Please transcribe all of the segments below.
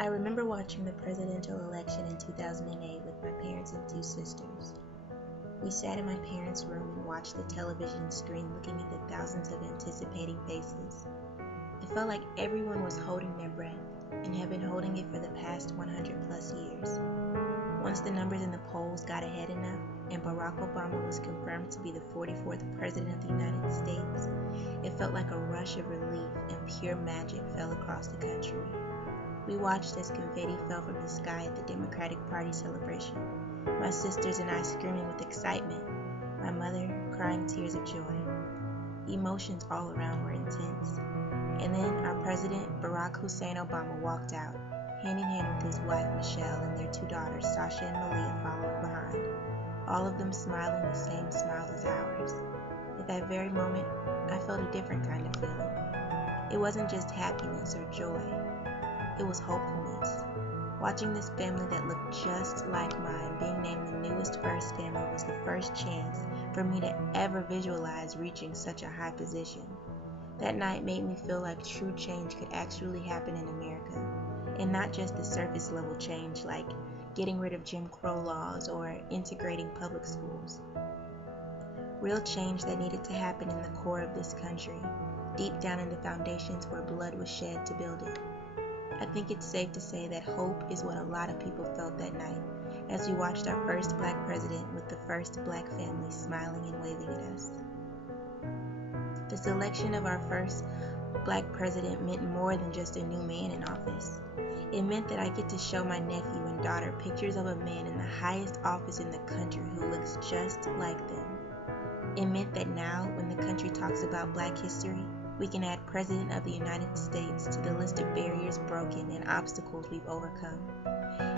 I remember watching the presidential election in 2008 with my parents and two sisters. We sat in my parents' room and watched the television screen looking at the thousands of anticipating faces. It felt like everyone was holding their breath and had been holding it for the past 100 plus years. Once the numbers in the polls got ahead enough and Barack Obama was confirmed to be the 44th President of the United States, it felt like a rush of relief and pure magic fell across the country. We watched as confetti fell from the sky at the Democratic Party celebration, my sisters and I screaming with excitement, my mother crying tears of joy. Emotions all around were intense. And then our President, Barack Hussein Obama, walked out, hand in hand with his wife, Michelle, and their two daughters, Sasha and Malia, following behind, all of them smiling the same smiles as ours. At that very moment, I felt a different kind of feeling. It wasn't just happiness or joy. It was hopefulness. Watching this family that looked just like mine being named the newest first family was the first chance for me to ever visualize reaching such a high position. That night made me feel like true change could actually happen in America, and not just the surface level change like getting rid of Jim Crow laws or integrating public schools. Real change that needed to happen in the core of this country, deep down in the foundations where blood was shed to build it. I think it's safe to say that hope is what a lot of people felt that night as we watched our first black president with the first black family smiling and waving at us. The selection of our first black president meant more than just a new man in office. It meant that I get to show my nephew and daughter pictures of a man in the highest office in the country who looks just like them. It meant that now, when the country talks about black history, we can add President of the United States to the list of barriers broken and obstacles we've overcome.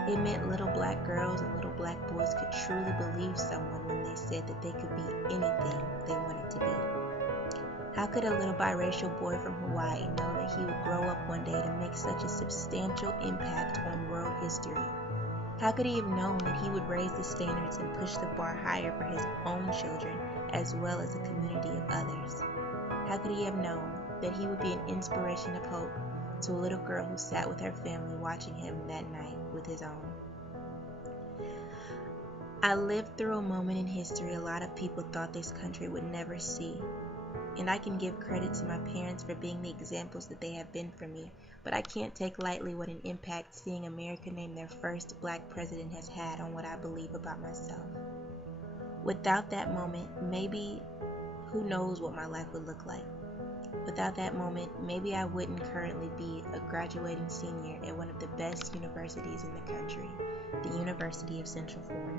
It meant little black girls and little black boys could truly believe someone when they said that they could be anything they wanted to be. How could a little biracial boy from Hawaii know that he would grow up one day to make such a substantial impact on world history? How could he have known that he would raise the standards and push the bar higher for his own children as well as a community of others? How could he have known that he would be an inspiration of hope to a little girl who sat with her family watching him that night with his own? I lived through a moment in history a lot of people thought this country would never see. And I can give credit to my parents for being the examples that they have been for me, but I can't take lightly what an impact seeing America name their first black president has had on what I believe about myself. Without that moment, maybe who knows what my life would look like. Without that moment, maybe I wouldn't currently be a graduating senior at one of the best universities in the country, the University of Central Florida.